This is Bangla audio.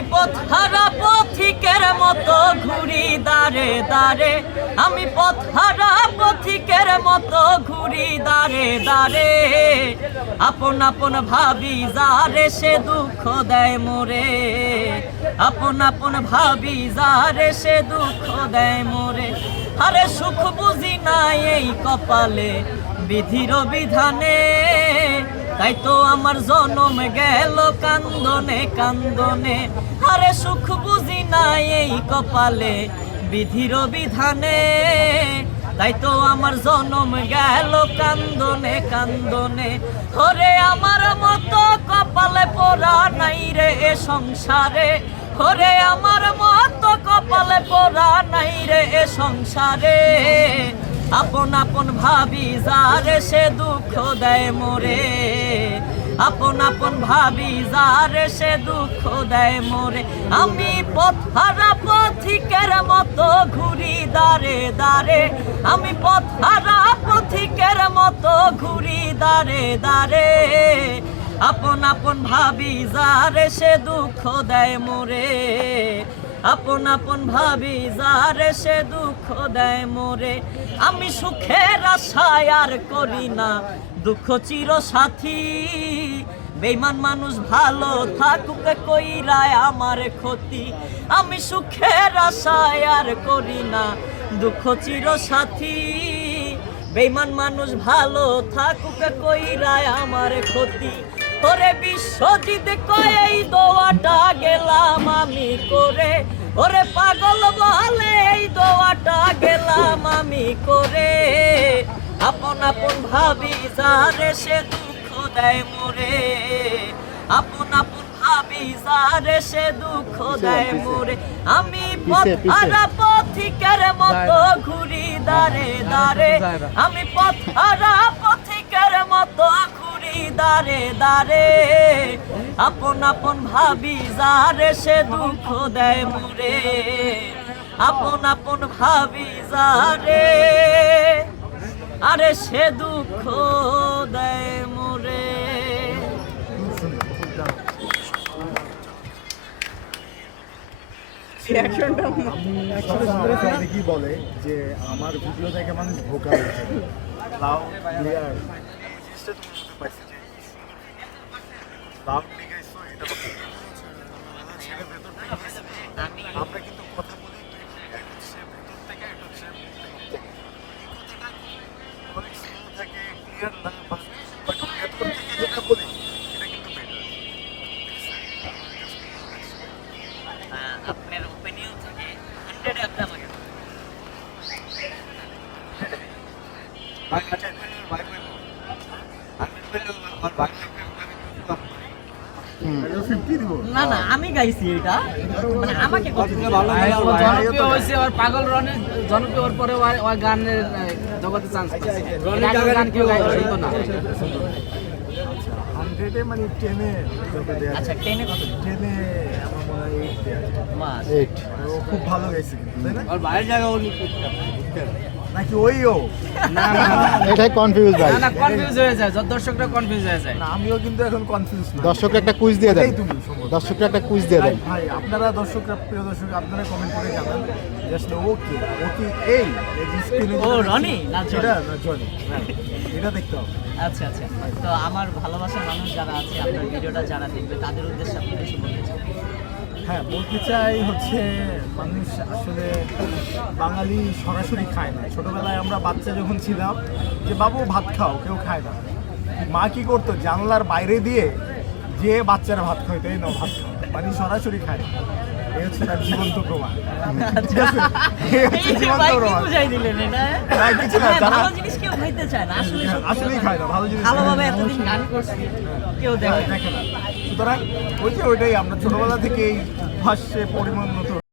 আমি পথহারা পথিকের মতো ঘুরি দাঁড়ে দাঁড়ে, আমি পথহারা পথিকের মতো ঘুরি দাঁড়ে দাঁড়ে। আপন আপন ভাবি যারে সে দুঃখ দেয় মোরে, আপন আপন ভাবি যারে সে দুঃখ দেয় মোরে। আরে সুখ বুঝি নাই এই কপালে বিধির বিধানে, তাই তো আমার জনম গেল কান্দনে কান্দনে। আরে সুখ বুঝি নাই এই কপালে বিধির বিধানে, তাই তো আমার জনম গেল কান্দনে কান্দনে। ওরে আমার মতো কপালে পোড়া নাই রে এ সংসারে, ওরে আমার মতো কপালে পোড়া নাই রে এ সংসারে। আপন আপন ভাবি যারে সে দুঃখ দেয় মোরে, আপন আপন ভাবি যারে সে দুঃখ দেয় মোরে। আমি পথহারা পথিকের মতো ঘুরি দাঁড়ে দাঁড়ে, আমি পথহারা পথিকের মতো ঘুরি দাঁড়ে দাঁড়ে। আপন আপন ভাবি যারে সে দুঃখ দেয় মোরে, আপন আপন ভাবি যারে সে দুঃখ দেয় মোরে। আমি সুখের আশায় আর করি না দুঃখ চির সাথী, বেঈমান মানুষ ভালো থাকুক কইরায় আমার ক্ষতি। আমি সুখের আশায় আর করি না দুঃখ চির সাথী, বেঈমান মানুষ ভালো থাকুক কইরায় আমার ক্ষতি। ওরে বিশ্বজিৎ কয় এই দোয়াটা গেলাম আমি করে, ওরে পাগল বলে এই দোয়াটা গেলাম আমি করে। আপন আপন ভাবি যারে সে দুঃখ দেয় মোরে, আপন আপন ভাবি যারে সে দুঃখ দেয় মোরে। আমি পথহারা পথিকের মতো ঘুরি দাঁড়ে দাঁড়ে, আমি পথহারা পথিকের মতো ঘুরি দাঁড়ে দাঁড়ে। আপন আপন ভাবি যারে সে দুঃখ দেয় মোরে, আপন আপন ভাবি যারে আরে সে দুঃখ দেয় মোরে। কি বলে যে আমার ভিডিও দেখে মানুষ ভোকাল হয়েছে, তাও ক্লিয়ার জিনিসটা তুমি বুঝতে পারছি যে লাভ লিগাইছো এটা ছেলে ভেতর থেকে আমরা কিন্তু কথা বলি এক হচ্ছে ভেতর থেকে একটা হচ্ছে কথাটা অনেক স্লো থাকে ক্লিয়ার না, বাট ভেতর থেকে যেটা বলি এটা কিন্তু বেটার। আপনার ওপিনিয়ন থেকে 100 আপনি আমাকে না না আমি গাইছি এটা, মানে আমাকে জনপ্রিয় হয়েছে আর পাগল রনের জনপ্রিয় হওয়ার পরে ওর গানের জগতে চান্স পাচ্ছে। রনের গান কেউ গাইতো না। 100-এ মানে 10-এ আচ্ছা 10-এ কত? 10-এ আমার মনে হয় 8 দেয়া। মাস 8 ও খুব ভালো গেছে কিন্তু, তাই না? ওর বাইরের জায়গায় নাকি ওইও না না এটাই কনফিউজ ভাই। না না কনফিউজ হয়ে যায়, দর্শকরা কনফিউজ হয়ে যায়। না, আমিও কিন্তু এখন কনফিউজ না। দর্শকরা একটা কুইজ দিয়ে দেন, এটাই তুমি সম্ভবত। দর্শকরা একটা কুইজ দিয়ে দেন। ভাই আপনারা দর্শকরা, প্রিয় দর্শক, আপনারা কমেন্ট করে জানান যে আসলে ওকে ওকে এই যে স্ক্রিনে ও রনি না জনি? এটা না জনি, হ্যাঁ, এটা দেখতে হবে। আচ্ছা আচ্ছা, তো আমার ভালোবাসার মানুষ যারা আছে আপনার ভিডিওটা যারা দেখবে তাদের উদ্দেশ্যে আপনি কিছু বলতে চান? হ্যাঁ, বলতে চাই হচ্ছে মানুষ আসলে বাঙালি সরাসরি খায় না। ছোটবেলায় আমরা বাচ্চা যখন ছিলাম যে বাবু ভাত খাও, কেউ খায় না। মা কি করতো, জানলার বাইরে দিয়ে যে বাচ্চারা ভাত খাইতো, এই নাও ভাত খাও, মানে সরাসরি খায় না। এই হচ্ছে তার জীবন্ত প্রমাণ। ঠিক আছে? এই হচ্ছে জীবন্ত ভাই কি প্রমাণ। বুঝাই দিলেন এটা? না, কিছু না, হ্যাঁ, যারা- ভালো জিনিস কেউ খাইতে চায় না আসলে, সত্যি আসলেই কথা। খায় না, ভালো জিনিস ভালোভাবে এতদিন গান করছি কেউ দেখে না। দেখে না। সুতরাং ওইটাই আমরা ছোটবেলা থেকেই ভাষ্যে পরিমাণ মতো